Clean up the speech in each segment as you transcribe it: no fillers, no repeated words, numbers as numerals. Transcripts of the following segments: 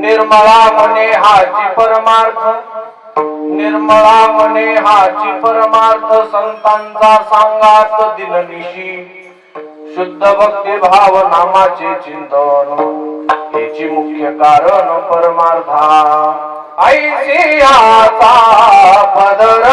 निर्मळा म्हणे हाची परमार्थ, निर्मळा म्हणे हाची परमार्थ, संतांचा सांगात दिननिशी शुद्ध भक्ती भाव नामाचे चिंतन, याची मुख्य कारण परमार्था ऐसी आता पदर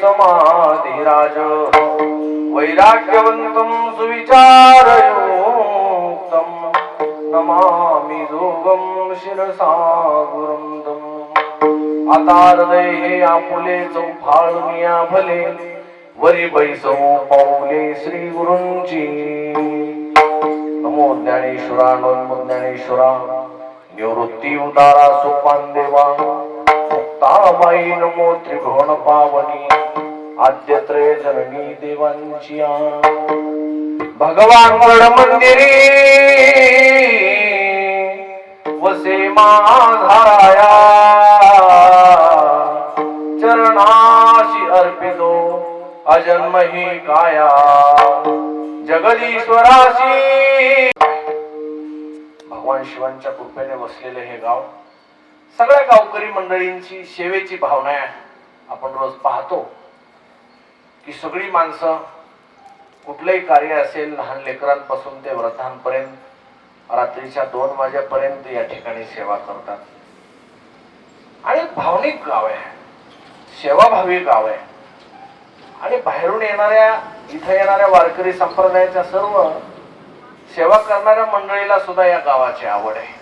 समाधिराज वैराग्यवंतं सुविचारयुक्तं नमामि जोगं शिरसा गुरुंदम। आता हृदय हे आपुले चौफाळुनिया भले, वरी बैसो पाऊले श्री गुरूंची। नमो ज्ञानेश्वरा नमो ज्ञानेश्वरा, निवृत्ती उदारा सोपान देवा, मुक्ताबाई नमो त्रिभुवन पावनी, आद्यत्रय जननी देवांची। भगवान गड मंदिरी वसे माझाया, चरणाशी अर्पितो अजन्म ही काया, जगदीश्वराशी। भगवान शिवांच्या कृपेने वसलेले हे गाव सगळ्या गावकरी मंडळींची सेवेची भावना आहे। आपण रोज पाहतो की सगळी माणसं कुठलंही कार्य असेल, लहान लेकरांपासून ते वृद्धांपर्यंत रात्रीच्या 2 वाजेपर्यंत या ठिकाणी सेवा करतात। आणि भावनिक गाव आहे, सेवाभावी गाव आहे। आणि बाहेरून येणाऱ्या, इथे येणाऱ्या वारकरी संप्रदायाच्या सर्व सेवा करणाऱ्या मंडळीला सुद्धा या गावाची आवड आहे।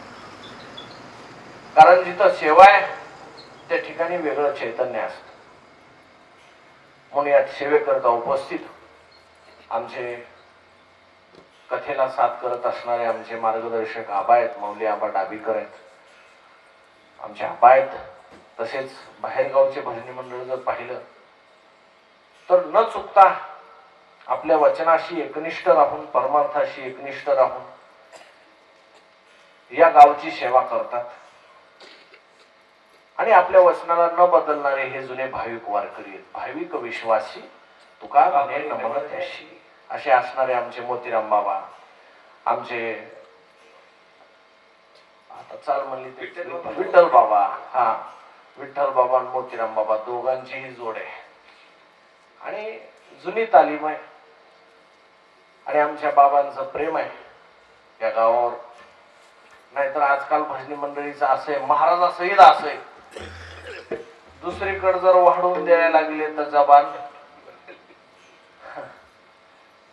कारण जिथं सेवा आहे त्या ठिकाणी वेगळं चैतन्य असतं। म्हणून या सेवेकरता उपस्थित आमचे कथेला साथ करत असणारे आमचे मार्गदर्शक आबा आहेत, मौली आबा डाबीकर आहेत, आमचे आबा आहेत। तसेच बाहेरगावचे भजनी मंडळ जर पाहिलं तर न चुकता आपल्या वचनाशी एकनिष्ठ राहून, परमार्थाशी एकनिष्ठ राहून या गावची सेवा करतात। आणि आपल्या वचनाला न बदलणारे हे जुने भाविक वारकरी आहेत, भाविक विश्वासी तुका म्हणे नमन त्याशी असे असणारे आमचे मोतीराम बाबा, आमचे आता चाल म्हणली विठ्ठल बाबा, हा विठ्ठल बाबा आणि मोतीराम बाबा दोघांचीही जोड आहे आणि जुनी तालीम आहे। आणि आमच्या बाबांचं प्रेम आहे या गावावर। नाहीतर आजकाल भजनी मंडळीचं असं आहे, महाराजासहित असं आहे, दुसरीकडे जर वाढवून द्यायला लागले तर जबान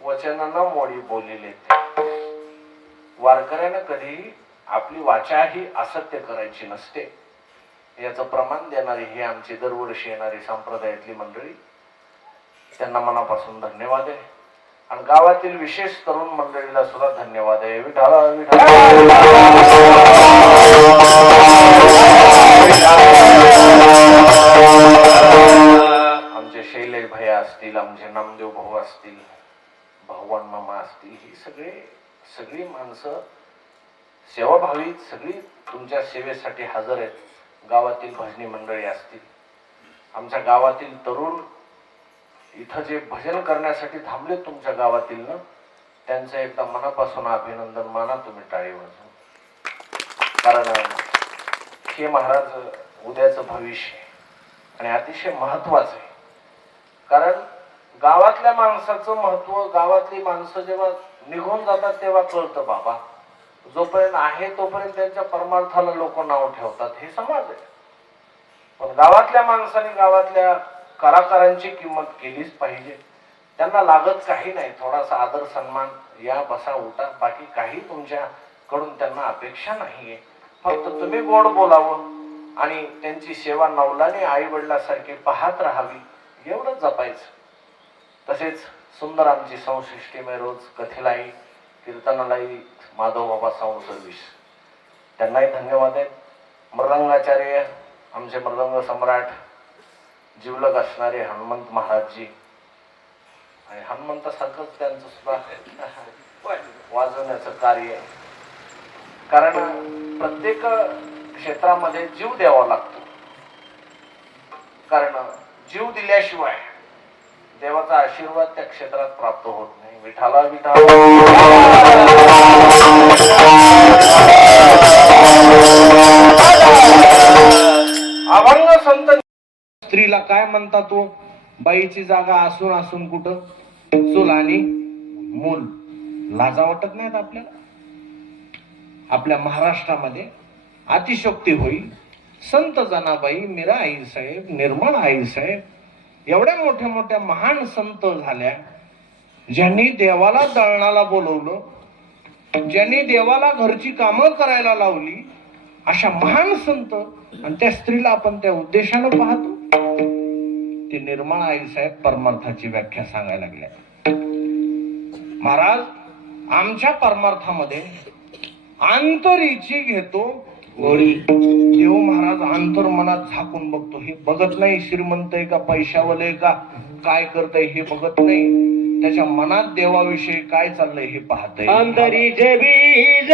वचनानं मोडी बोलिले. वारकऱ्यानं कधी आपली वाचा ही असत्य करायची नसते. याचं प्रमाण देणारी ही आमची दरवर्षी येणारी संप्रदायातली मंडळी, त्यांना मनापासून धन्यवाद आहे. आणि गावातील विशेष तरुण मंडळीला सुद्धा धन्यवाद आहे. विठाला आमचे शैलेश भैया असतील, आमचे नामदेव भाऊ असतील, भगवान मामा असतील, ही सगळी माणसं सेवाभावी सगळी तुमच्या सेवेसाठी हजर आहेत. गावातील भजनी मंडळी असतील, आमच्या गावातील तरुण इथं जे भजन करण्यासाठी थांबले तुमच्या गावातील ना, त्यांचं एकदा मनापासून अभिनंदन माना तुम्ही टाळी वाजवून. कारण हे महाराज उद्याचं भविष्य आणि अतिशय महत्वाचं आहे. कारण गावातल्या माणसाचं महत्व, गावातली माणसं जेव्हा निघून जातात तेव्हा कळतं बाबा. जोपर्यंत आहे तोपर्यंत त्यांच्या परमार्थाला लोक नाव ठेवतात, हे समाज आहे. पण गावातल्या माणसाने गावातल्या कलाकारांची किंमत केलीच पाहिजे. त्यांना लागत काही नाही, थोडासा आदर सन्मान, या बसा उठा, बाकी काही तुमच्याकडून त्यांना अपेक्षा नाहीये. फक्त तुम्ही गोड बोलावं आणि त्यांची सेवा नवलाने आई वडिलांसारखी पाहत राहावी, एवढंच जपायचं. तसेच सुंदर आमची संसिष्टीमय रोज कथेलाही कीर्तनालाही माधव बाबा साऊंड सर्व्हिस, त्यांनाही धन्यवाद आहेत. मृदंगाचार्य आमचे मृदंग सम्राट जिवलग असणारे हनुमंत महाराजजी, आणि हनुमंतासारखंच त्यांचं सुद्धा वाजवण्याचं कार्य. कारण प्रत्येक क्षेत्रामध्ये जीव द्यावा लागतो. कारण जीव दिल्याशिवाय देवाचा आशीर्वाद त्या क्षेत्रात प्राप्त होत नाही. विठाला अभंग संत. स्त्रीला काय म्हणता तो, बाईची जागा असून असून कुठं चूल आणि मूल. लाजा वाटत नाहीत आपल्याला? आपल्या महाराष्ट्रामध्ये अतिशोक्ती होईल. संत जनाबाई, मीरा आई साहेब, निर्मळ आई साहेब, एवढ्या मोठ्या मोठ्या महान संत झाल्या, ज्यांनी देवाला दळणाला बोलवलं, ज्यांनी देवाला घरची कामं करायला लावली, अशा महान संत. आणि त्या स्त्रीला आपण त्या उद्देशानं पाहतो. ते निर्मळ आई साहेब परमार्थाची व्याख्या सांगायला लागल्या. महाराज, आमच्या परमार्थामध्ये अंतरीची घेतो गोडी. देव महाराज अंतर मनात झाकून बघतो. हे बघत नाही श्रीमंत आहे का, पैशावाले का, काय करतय हे बघत नाही. त्याच्या मनात देवाविषयी काय चाललंय हे पाहतय. अंतरीचे बीज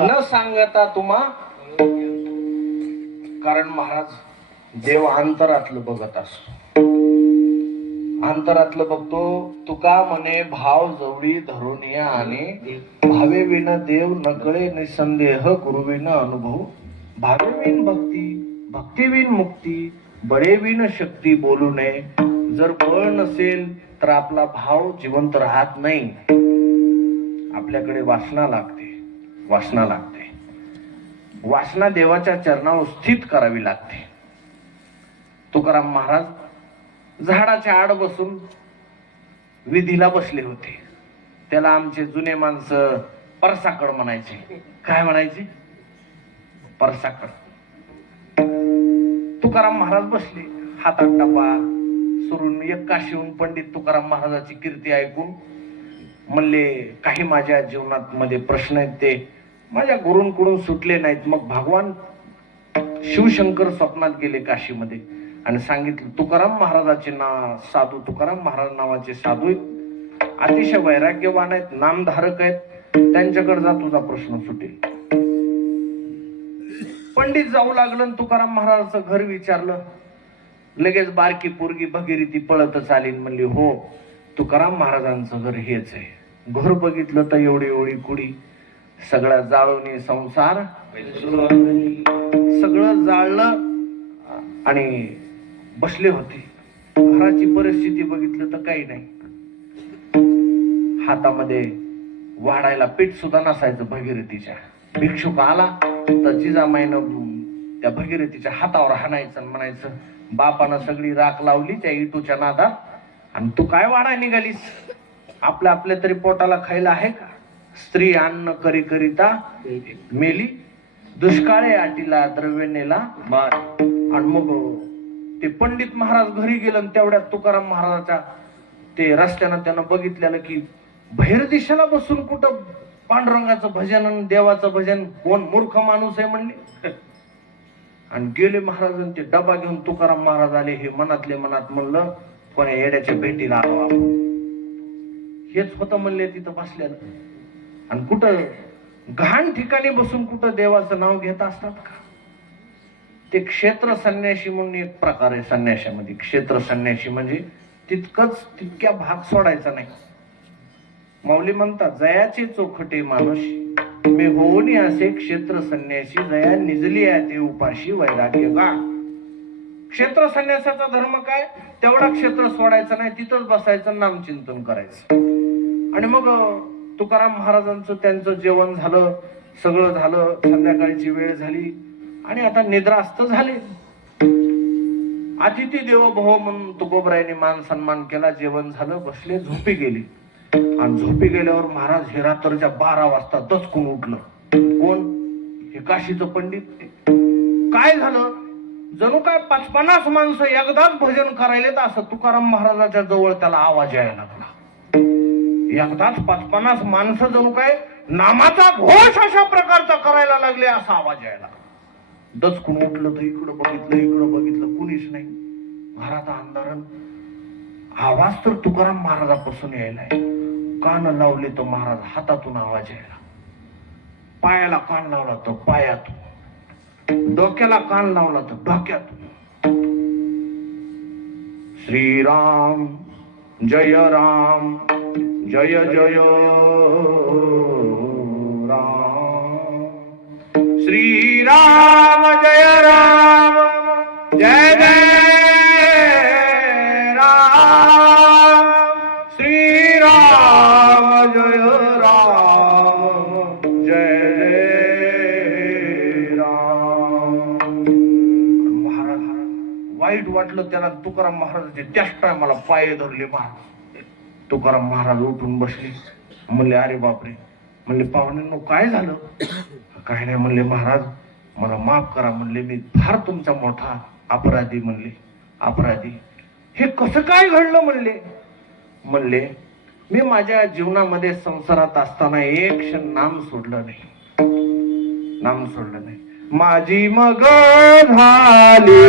न सांगता तुम्हा. कारण महाराज देव अंतरातलं बघत असतो. अंतरातलं बघतो. तुका म्हणे भाव जवळी धरून या आणि भावे विन देव नकळे निसंदेह गुरुविन अनुभव. भावे विन भक्ती, भक्ती विन मुक्ती, बळे विन शक्ती बोलू नये. जर बळ नसेल तर आपला भाव जिवंत राहत नाही. आपल्याकडे वासना लागते, वासना लागते. वासना देवाच्या चरणावर स्थित करावी लागते. तुकाराम महाराज झाडाच्या आड बसून विधीला बसले होते. त्याला आमचे जुने माणसं परसाकड म्हणायचे. काय म्हणायचे? परसाकड. तुकाराम महाराज बसले, हातात डबा सुरून एक काशीहून पंडित तुकाराम महाराजाची कीर्ती ऐकून म्हणले, काही माझ्या जीवनात मध्ये प्रश्न आहेत ते माझ्या गुरूंकडून सुटले नाहीत. मग भगवान शिवशंकर स्वप्नात गेले काशीमध्ये आणि सांगितलं, तुकाराम महाराजाचे साधू तुकाराम महाराज नावाचे साधू आहेत, अतिशय वैराग्यवान आहेत, नामधारक आहेत, त्यांच्याकडे जा, तुझा प्रश्न सुटेल. पंडित जाऊ लागलं, तुकाराम महाराजाचं घर विचारलं. लगेच बारकी पोरगी भगीरथी पळतच आली, म्हणली, हो तुकाराम महाराजांचं घर हेच आहे. घर बघितलं तर एवढी एवढी कुडी, सगळा जाळवणी संसार, सगळं जाळलं आणि बसले होते. घराची परिस्थिती बघितलं तर काही नाही. हातामध्ये वाढायला पीठ सुद्धा नसायचं भगीरथीच्या. भिक्षुक आला तर जिजामाईनं त्या भगीरथीच्या हातावर हाणायचं आणि म्हणायचं, बापानं सगळी राख लावली त्या इटूच्या नादात आणि तू काय वाढाय निघालीस? आपल्या तरी पोटाला खायला आहे का? स्त्री अन्न करी करिता मेली, दुष्काळे आटीला द्रव्य नेला. आणि मग ते पंडित महाराज घरी गेलं आणि तेवढ्यात तुकाराम महाराजाच्या ते रस्त्यानं त्यानं बघितलेलं की बाहेर दिशेला बसून कुठं पांडुरंगाचं भजन आणि देवाचं भजन, कोण मूर्ख माणूस आहे म्हणले. आणि गेले महाराज ते डबा घेऊन तुकाराम महाराज आले. हे मनातले मनात म्हणलं, कोण्या येड्याच्या भेटीला आलो आपण. हेच होतं म्हणले तिथं बसलेलं. आणि कुठं घाण ठिकाणी बसून कुठं देवाचं नाव घेत असतात का? ते क्षेत्र संन्यासी म्हणून एक प्रकार आहे संन्याशामध्ये. क्षेत्र संन्यासी म्हणजे तितक्या भाग सोडायचा नाही. माऊली म्हणतात, जयाचे चोखटे मानुष मी होऊन असे क्षेत्र संन्यासी, जया निजली आहे ते उपाशी वैराग्य का. क्षेत्र संन्यासाचा धर्म काय? तेवढा क्षेत्र सोडायचं नाही, तिथंच बसायचं, नामचिंतन करायचं. आणि मग तुकाराम महाराजांचं त्यांचं जेवण झालं, सगळं झालं, संध्याकाळची वेळ झाली आणि आता निद्रास्त झाले. अतिथी देवो भव म्हणून तुकोबरायांनी मान सन्मान केला. जेवण झालं, बसले, झोपी गेली. आणि झोपी गेल्यावर महाराज हे रात्रीच्या 12 वाजता दचकून उठलं. कोण? हे काशीचं पंडित. काय झालं? जणू काय 50 माणसं एकदाच भजन करायले तर असं तुकाराम महाराजाच्या जवळ त्याला आवाज यायला लागला. एकदाच 50 माणसं जणू काय नामाचा घोष अशा प्रकारचा करायला लागले असा आवाज यायला. दचकून उठलं तर इकडं बघितलं कुणीच नाही. घरात अंधारण. आवाज तर तुकाराम महाराजापासून यायलाय. कान लावले तर महाराज हातातून आवाज यायला. पायाला कान लावला तर पायातून, डोक्याला कान लावला तर डोक्यातून. श्रीराम जय राम जय जय राम. श्रीराम जय राम जय जय राम. श्रीराम जय राम जय जय राम. महाराज वाईट वाटलं त्याला. तुकाराम महाराजाचे त्याच टायमाला पाय धरले महाराज. तुकाराम महाराज उठून बसले. म्हणले, अरे बापरे. म्हणले, पाहुण्यांनो काय झालं? काय नाही म्हणले, महाराज मला माफ करा म्हणले, मी फार तुमचा मोठा अपराधी म्हणले. अपराधी? हे कसं काय घडलं म्हणले? म्हणले, मी माझ्या जीवनामध्ये संसारात असताना एक क्षण नाम सोडलं नाही. नाम सोडलं नाही. माझी मग झाली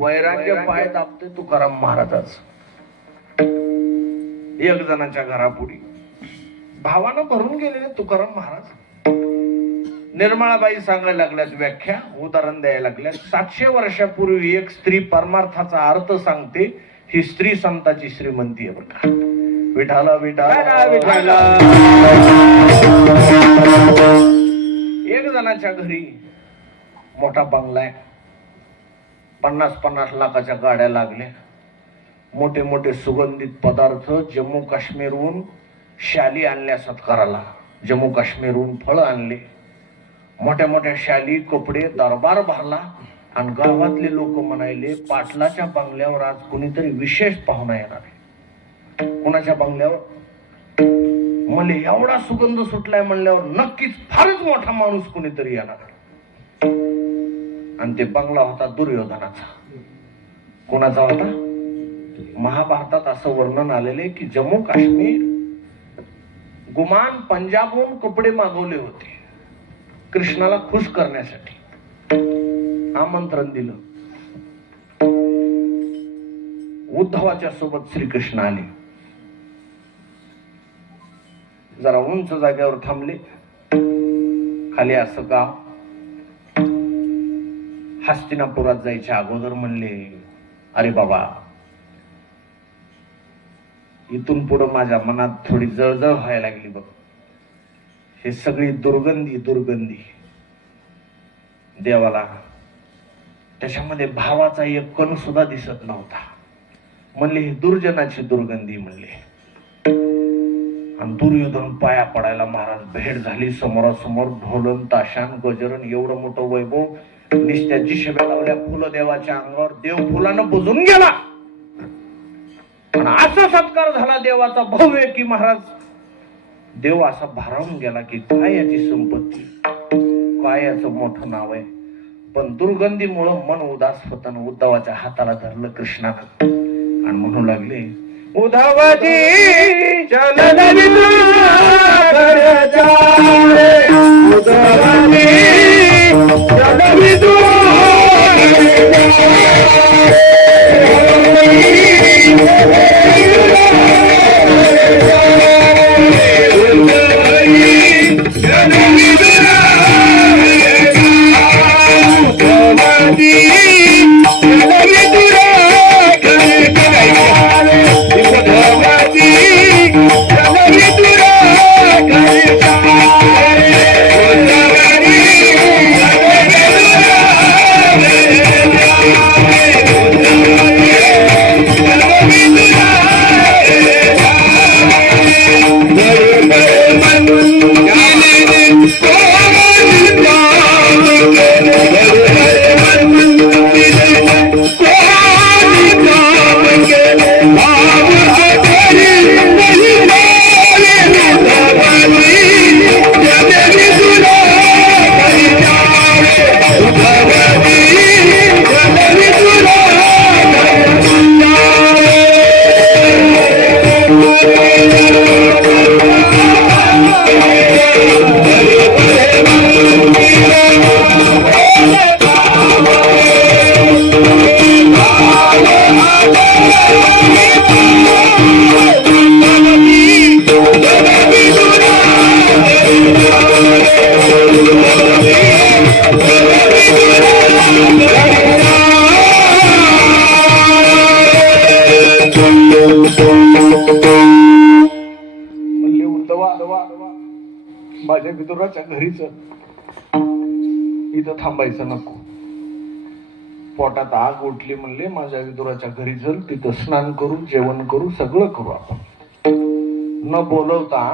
वैराग्य पाय दाबते तुकाराम महाराजाच. एक जणाच्या घरापुढी भावानं भरून गेलेले तुकाराम महाराज निर्मळाबाई सांगायला लागल्यात, व्याख्या उदाहरण द्यायला लागल्यात. 700 वर्षापूर्वी एक स्त्री परमार्थाचा अर्थ सांगते. ही स्त्री संताची श्रीमंती आहे बरं का. विठाला विठाला विठाला. एक जणाच्या घरी मोठा बंगला आहे. 50-50 लाखाच्या गाड्या लागल्या. मोठे मोठे सुगंधित पदार्थ जम्मू काश्मीरहून शाली आणल्या सत्काराला. जम्मू काश्मीरहून फळ आणले. मोठ्या मोठ्या शाली कपडे दरबार भरला. आणि गावातले लोक म्हणायले, पाटलाच्या बंगल्यावर आज कुणीतरी विशेष पाहुणा येणार आहे. कुणाच्या बंगल्यावर? मला एवढा सुगंध सुटलाय म्हणल्यावर नक्कीच फारच मोठा माणूस कुणीतरी येणार आहे. आणि ते बंगला होता दुर्योधनाचा. कोणाचा होता? महाभारतात असं वर्णन आलेले की जम्मू काश्मीर गुमान पंजाबहून कपडे मागवले होते कृष्णाला खुश करण्यासाठी. आमंत्रण दिलं. उद्धवाच्या सोबत श्रीकृष्ण आले. जरा उंच जागेवर थांबले. खाली असं गाव. हस्तिनापुरात जायच्या अगोदर म्हणले, अरे बाबा, इथून पुढं माझ्या मनात थोडी जळजळ व्हायला लागली बघ. हे सगळी दुर्गंधी देवाला त्याच्यामध्ये भावाचा एक कण सुद्धा दिसत नव्हता. म्हणले ही दुर्जनाची दुर्गंधी म्हणले. आणि दुर्योधन पाया पडायला महाराज भेट झाली. समोरासमोर ढोलन ताशान गजरन एवढं मोठं वैभव. निस्त्या जिशेब्या लावल्या फुलं देवाच्या अंगावर. देव फुलानं बुजून गेला. आणि असा सत्कार झाला देवाचा भव्य की महाराज देव असा भारावून गेला की काय याची संपत्ती, काय याचं मोठं नाव आहे. पण दुर्गंधीमुळं मन उदास होताना उद्धवाच्या हाताला धरलं कृष्णानं आणि म्हणू लागले, उद्धवाची म्हणले उद्धवा माझ्या विदुराच्या घरीच इथं थांबायचं नको. पोटात आग उठली म्हणले माझ्या विदुराच्या घरी चल, तिथं स्नान करू, जेवण करू, सगळं करू आपण. न बोलवता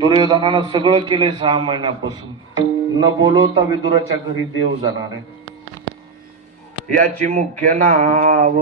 दुर्योधनानं सगळं केलंय 6 महिन्यापासून. न बोलवता विदुराच्या घरी देव जाणार आहे. याची मुख्य नाव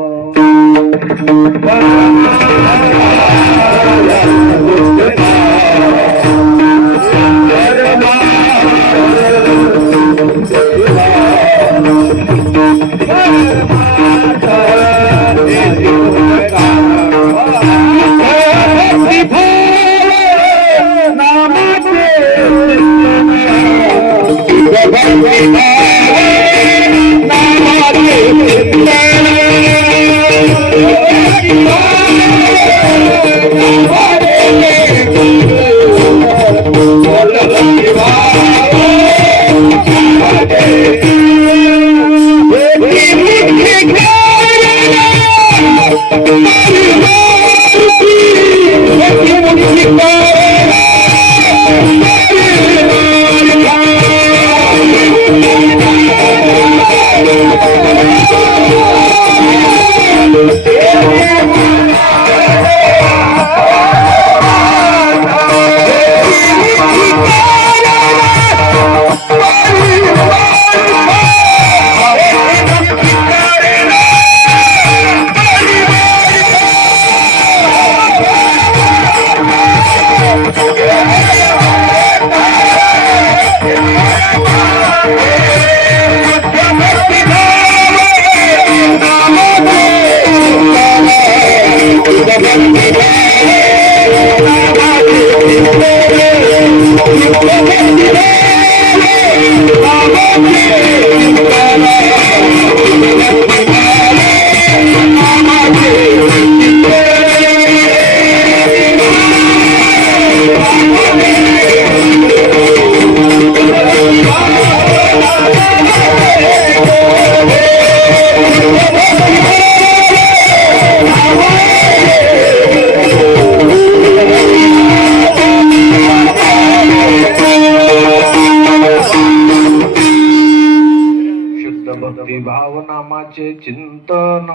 भावनामाचे चिंतन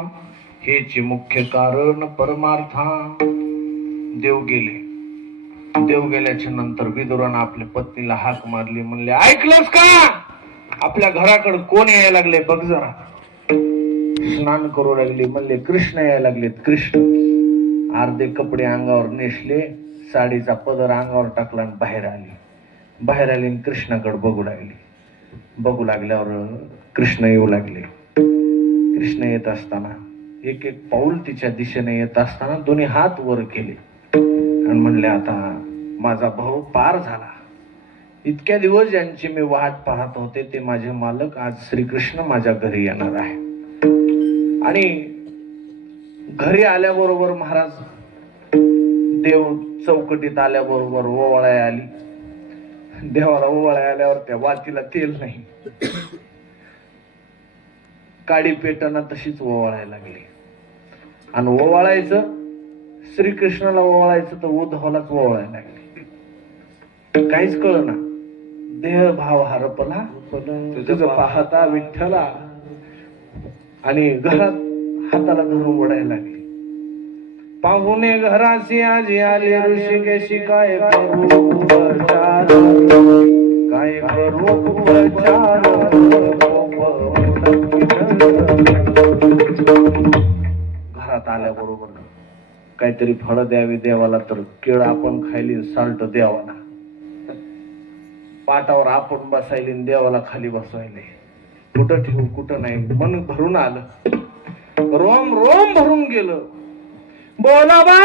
हेची मुख्य कारण परमार्था. देव गेल्याच्या नंतर विदुरानं आपल्या पत्नीला हाक मारली. म्हणले ऐकलंस का, आपल्या घराकडे कोण यायला लागले बघ जरा. स्नान करू लागली. म्हणले कृष्ण यायला लागलेत. कृष्ण अर्धे कपडे अंगावर नेसले, साडीचा पदर अंगावर टाकला आणि बाहेर आली आणि कृष्णाकडे बघू लागल्यावर कृष्ण येऊ लागले. कृष्ण येत असताना एक एक पाऊल तिच्या दिशेने येत असताना दोन्ही हात वर केले आणि म्हणले आता माझा भाऊ पार झाला. इतक्या दिवस ज्यांची मी वाट पाहत होते ते माझे मालक आज श्रीकृष्ण माझ्या घरी येणार आहे. आणि घरी आल्याबरोबर महाराज देव चौकटीत आल्याबरोबर ओवाळाय आली. देवाला ओवाळाय आल्यावर त्या वातीला तेल नाही, काडी पेटाना तशीच ओवाळायला लागली. आणि ओवाळायचं श्रीकृष्णाला ओवाळायचं तर उद्धवालाच ओवाळायला लागली. काहीच कळना. देह भाव हरपला तुझं पाहता विठ्ठला. आणि घरात हाताला धरून ओढायला लागली. पाहुणे घराशी आजी आले ऋषिकेशी काय करू उपचार, काय करू उपचार. घरात आल्याबरोबर काहीतरी फळ द्यावी देवाला, तर केळ आपण खायली, साल्ट देवाला. पाटावर आपण बसायली, देवाला खाली बसवायले. कुठं ठेवू कुठं नाही, मन भरून आलं, रोम रोम भरून गेलं. बोला बा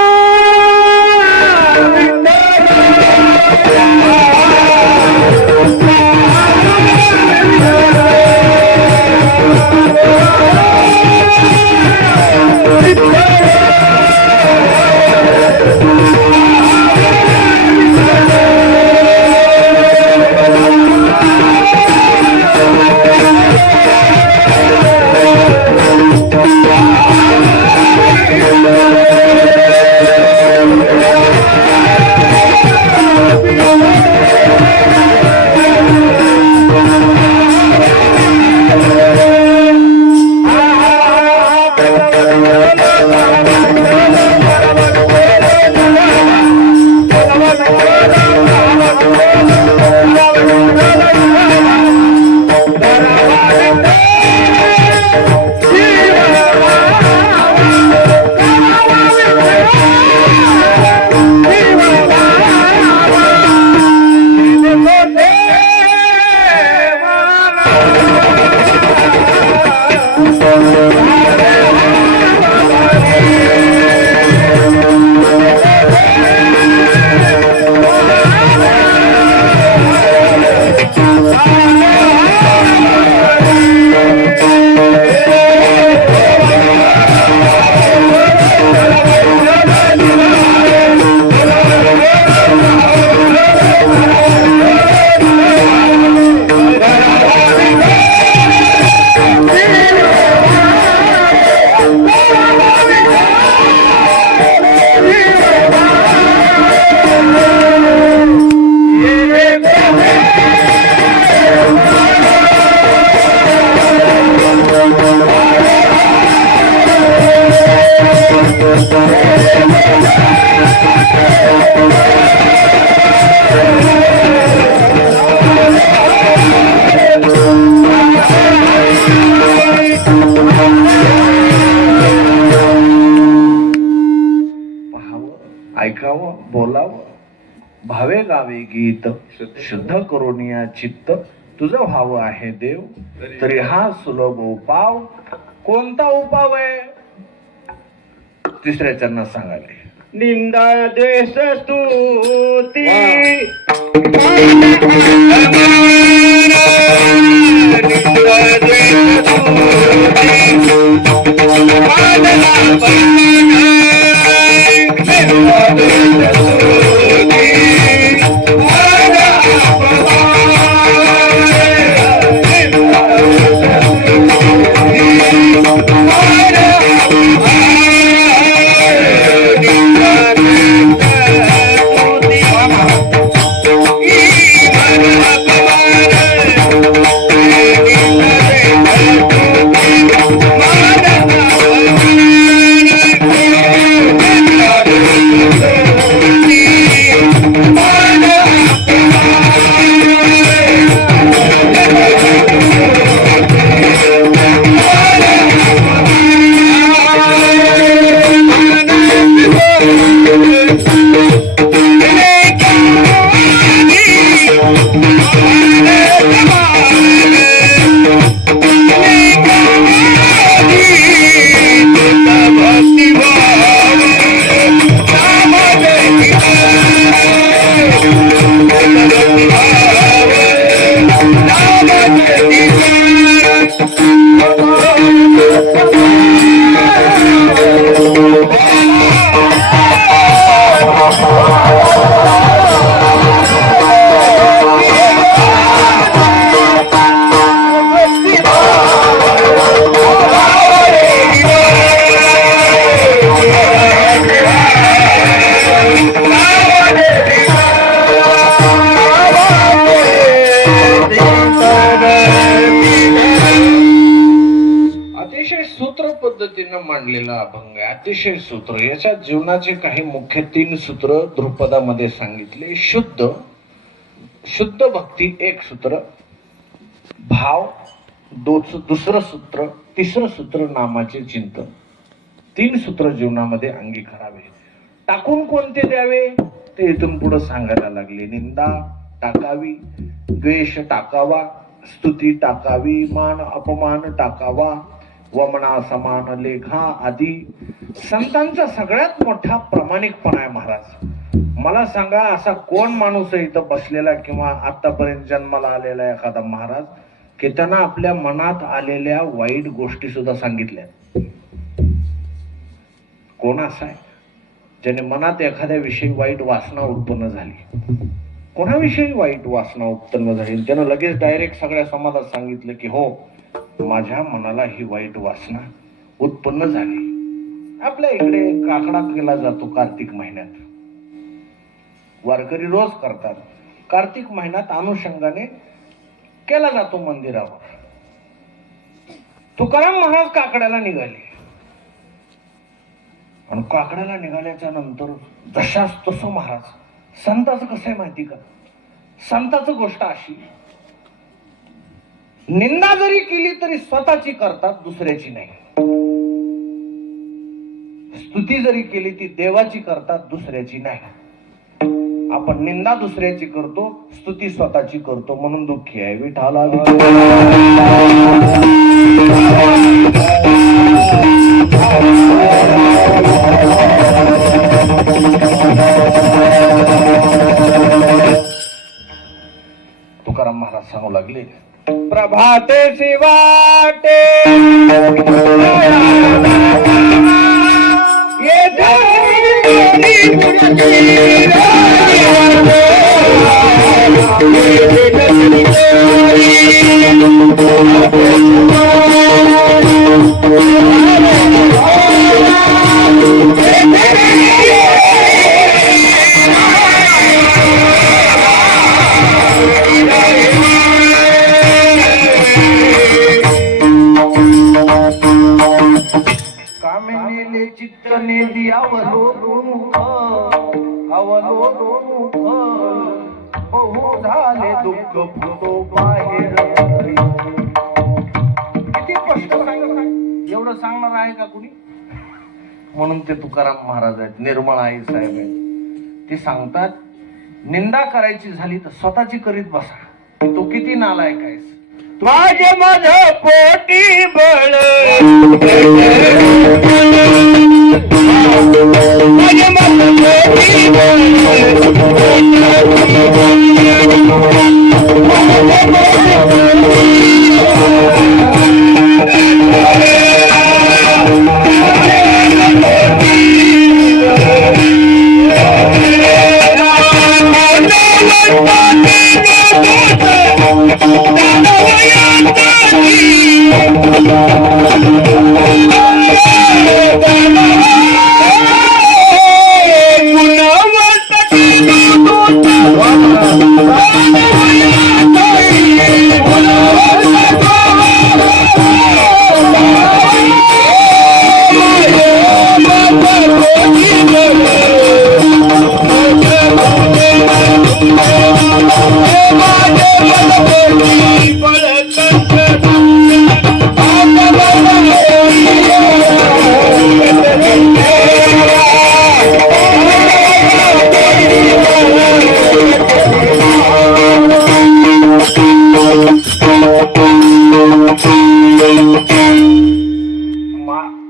ऐकावं बोलावं भावे गावे गीत शुद्ध करून या चित्त तुझं भाव आहे देव तरी हा सुलभ उपाव कोणता उपाव आहे तिसऱ्या चरणात सांगाले निंदा द्वेष स्तुती अतिशय सूत्र पद्धतीनं मांडलेला अभंग आहे अतिशय सूत्र याच्या जीवनाचे काही मुख्य 3 सूत्र ध्रुपदामध्ये सांगितले शुद्ध शुद्ध भक्ती एक सूत्र भाव दुसरं सूत्र तिसरं सूत्र नामाचे चिंतन 3 सूत्र जीवनामध्ये अंगी करावे टाकून कोणते द्यावे ते इथून पुढे सांगायला लागले निंदा टाकावी द्वेष टाकावा स्तुती टाकावी मान अपमान टाकावा वमना समान लेखा आदी संतांचा सगळ्यात मोठा प्रामाणिकपणा आहे महाराज मला सांगा असा कोण माणूस आहे इथं बसलेला किंवा आतापर्यंत जन्माला आलेला एखादा महाराज की त्यांना आपल्या मनात आलेल्या वाईट गोष्टी सुद्धा सांगितल्या कोण असा आहे ज्याने मनात एखाद्या विषयी वाईट वासना उत्पन्न झाली कोणाविषयी वाईट वासना उत्पन्न झाली त्यानं लगेच डायरेक्ट सगळ्या समाजात सांगितलं की हो माझ्या मनाला ही वाईट वासना उत्पन्न झाली आपल्या इकडे काकडा केला जातो कार्तिक महिन्यात वारकरी रोज करतात कार्तिक महिन्यात अनुषंगाने केला जातो मंदिरावर तुकाराम महाराज काकड्याला निघाले आणि काकड्याला निघाल्याच्या नंतर जशाच तसं महाराज संताचं कसं आहे माहिती का संताचं गोष्ट अशी निंदा जरी केली तरी स्वतःची करतात दुसऱ्याची नाही स्तुती जरी केली ती देवाची करतात दुसऱ्याची नाही आपण निंदा दुसऱ्याची करतो स्तुती स्वतःची करतो म्हणून दुःखी आहे विठाला तुकाराम महाराज सांगू लागले प्रभाते शिवाटे कामिनीले चित्तने अवलोक बहु झाले दुःख फुटो बाहेर किती स्पष्ट एवढं सांगणार आहे का कुणी म्हणून ते तुकाराम महाराज आहेत निर्मळ आई साहेब आहेत ते सांगतात निंदा करायची झाली तर स्वतःची करीत बसा. तो किती नालायक आहेस. माझे मध पोटी बळ माझे मध पोटी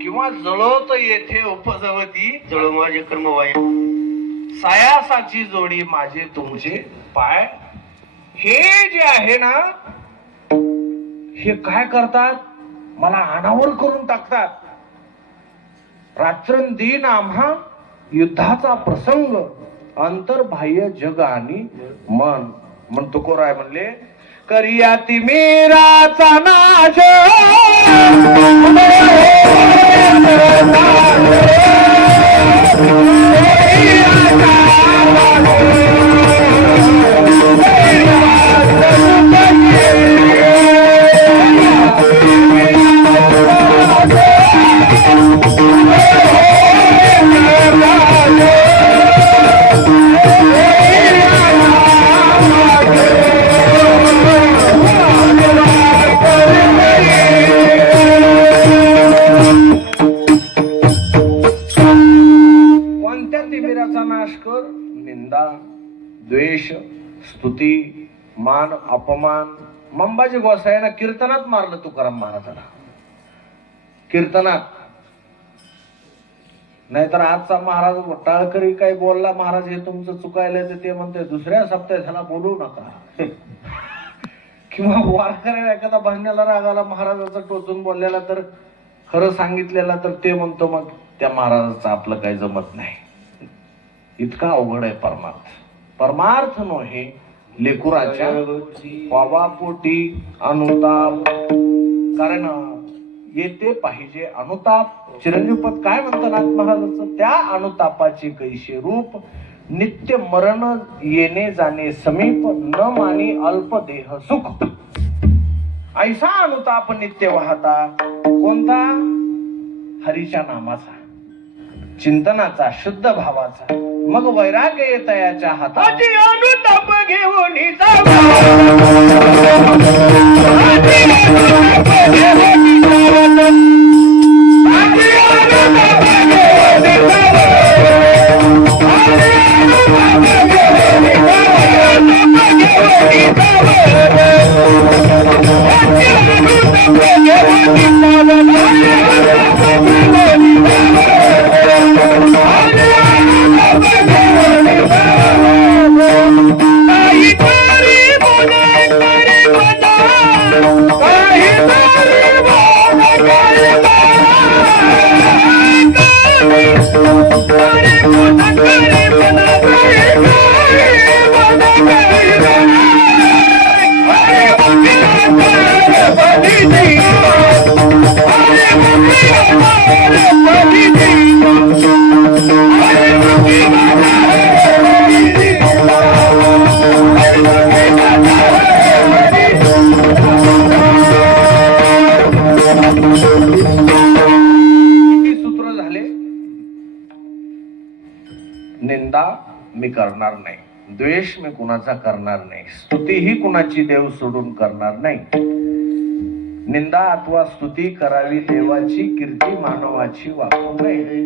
किंवा जळवत येथे उपजवती जळू माझे कर्म वाया सायासाची जोडी माझे तुमचे पाय. हे जे आहे ना हे काय करतात मला अनावर करून टाकतात. रात्रंदिन आम्हा युद्धाचा प्रसंग अंतर्बाह्य जग आणि मन. म्हणतो तुकोराय म्हणले करिया तिमिराचा नाश निंदा द्वेष स्तुती मान अपमान. मंबाजी गोसाईना कीर्तनात मारलं तुकाराम महाराजाला. कीर्तनात. नाहीतर आजचा महाराज टाळकरी काय बोलला महाराज हे तुमचं चुकायला तर ते म्हणते दुसऱ्या सप्ताहात ह्याला बोलू नका. किंवा वारकऱ्याला एखादा भजनाला रागाला महाराजाचा टोचून बोललेला तर खरं सांगितलेला तर ते म्हणतो मग त्या महाराजाचं आपलं काही जमत नाही. इतका अवघड आहे परमार्थ. परमार्थ नव्हे लेकुराच्या वावापोटी अनुताप. कारण येते पाहिजे अनुताप. चिरंजीवपद काय म्हणतात नाथ महाराजाचं त्या अनुतापाचे कैसे रूप नित्य मरण येणे जाणे समीप न मानी अल्प देह सुख. ऐसा अनुताप नित्य वाहता कोणता हरीच्या नामाचा चिंतनाचा शुद्ध भावाचा. मग वैराग्य येतयाच्या हातात अनुताप घेऊन निंदा मी करणार नाही, द्वेष मी कुणाचा करणार नाही, स्तुतीही कुणाची देव सोडून करणार नाही. निंदा अथवा स्तुती करावी देवाची, कीर्ती मानवाची वापरू नये.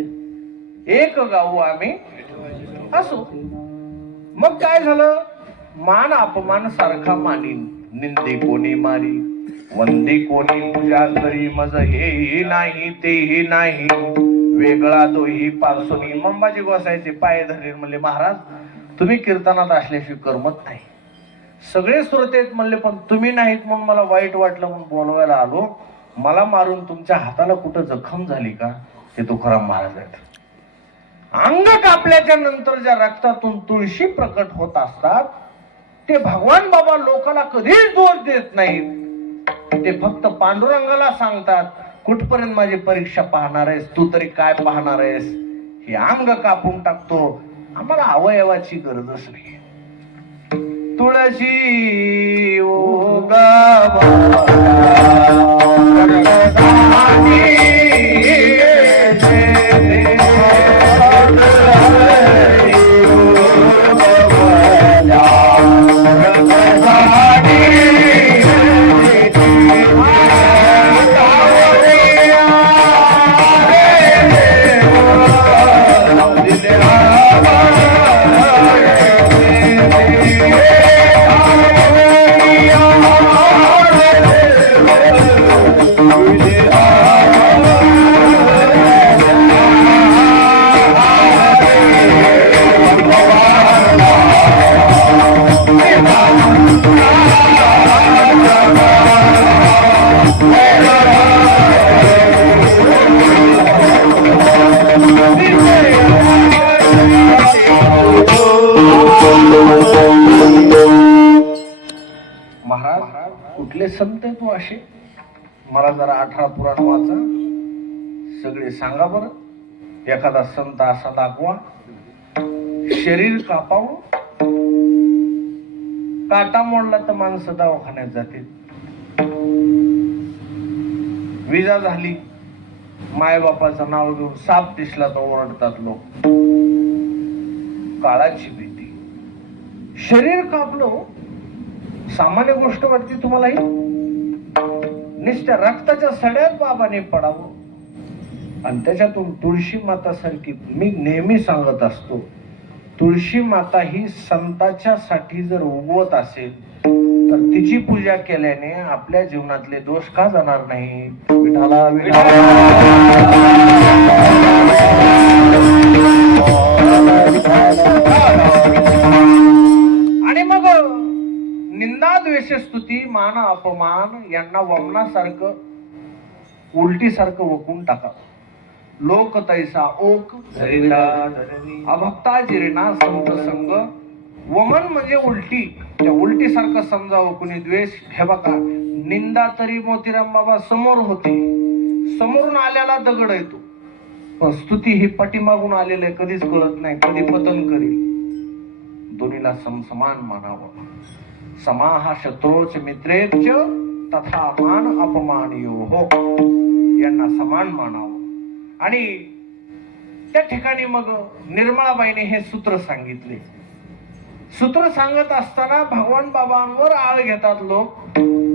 एक गाऊ आम्ही असो. मग काय झालं? मान अपमान सारखा मानीन, निंदे कोणी मारी, वंदे कोणी पूजा करी, मज हेही नाही तेही नाही, वेगळा तोही पारसोनी. मंबाजी गोसायचे पाय धरेल म्हणले, महाराज तुम्ही कीर्तनात असल्याशिवाय करमत नाही. सगळे श्रोते आहेत म्हणले, पण तुम्ही नाहीत म्हणून मला वाईट वाटलं म्हणून बोलवायला आलो. मला मारून तुमच्या हाताला कुठं जखम झाली का? ते तुकाराम महाराज आहेत. अंग कापल्याच्या नंतर ज्या रक्तातून तुळशी प्रकट होत असतात ते भगवान बाबा लोकांना कधीच दोष देत नाहीत. ते फक्त पांडुरंगाला सांगतात, कुठपर्यंत माझी परीक्षा पाहणार आहेस तू, तरी काय पाहणार आहेस? हे अंग कापून टाकतो. आम्हाला अवयवाची गरजच नाही. तुळशी ओ महाराज कुठले संत आहे तू असे? मला जरा 18 पुराण वाचा, सगळे सांगा बरं. एखादा संत असा दाखवा, शरीर कापावं, काटा मोडला तर माणसं दवाखान्यात जाते. विजा झाली, मायबापाचं नाव घेऊन साप दिसला तर ओरडतात लोक. काळाची भीती. शरीर कापलं सामान्य गोष्ट वाटते तुम्हाला ही? नुसत्या रक्ताच्या सड्यात बाबाने पडावं. आणि त्याच्यातून तुळशी माता सारखी, मी नेहमी सांगत असतो, तुळशी माता ही संताच्या साठी जर उगवत असेल तर तिची पूजा केल्याने आपल्या जीवनातले दोष का जाणार नाही? विठाला विठाला. आणि मग निंदा द्वेष स्तुती मान अपमान यांना वमनासारखं उलटीसारखं वकून टाका. लोक तैसा ओक अभक्ता जिरणा संत संग. वमन म्हणजे उलटी, त्या उलटीसारखं समजावं कुणी द्वेष. हे बघा, निंदा तरी मोतीराम बाबा समोर होते, समोरून आल्याला दगड येतो, पण स्तुती ही पाठीमागून आलेलं आहे, कधीच कळत नाही, कधी पतन करील. दोन्हीला समसमान मानावं. समा हा शत्रूच मित्रेच तथा मान अपमान यो हो, यांना समान मानावं. आणि त्या ठिकाणी मग निर्मळाबाईने हे सूत्र सांगितले. सूत्र सांगत असताना भगवान बाबांवर आळ घेतात लोक.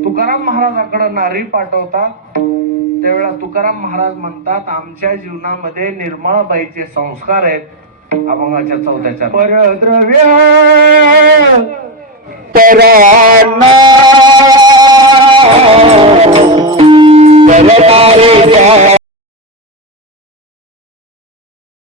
तुकाराम महाराजाकडे नारी पाठवतात. त्यावेळेला तुकाराम महाराज म्हणतात, आमच्या जीवनामध्ये निर्मळाबाईचे संस्कार आहेत. अभंगाच्या 4थ्या परद्रव्य तराना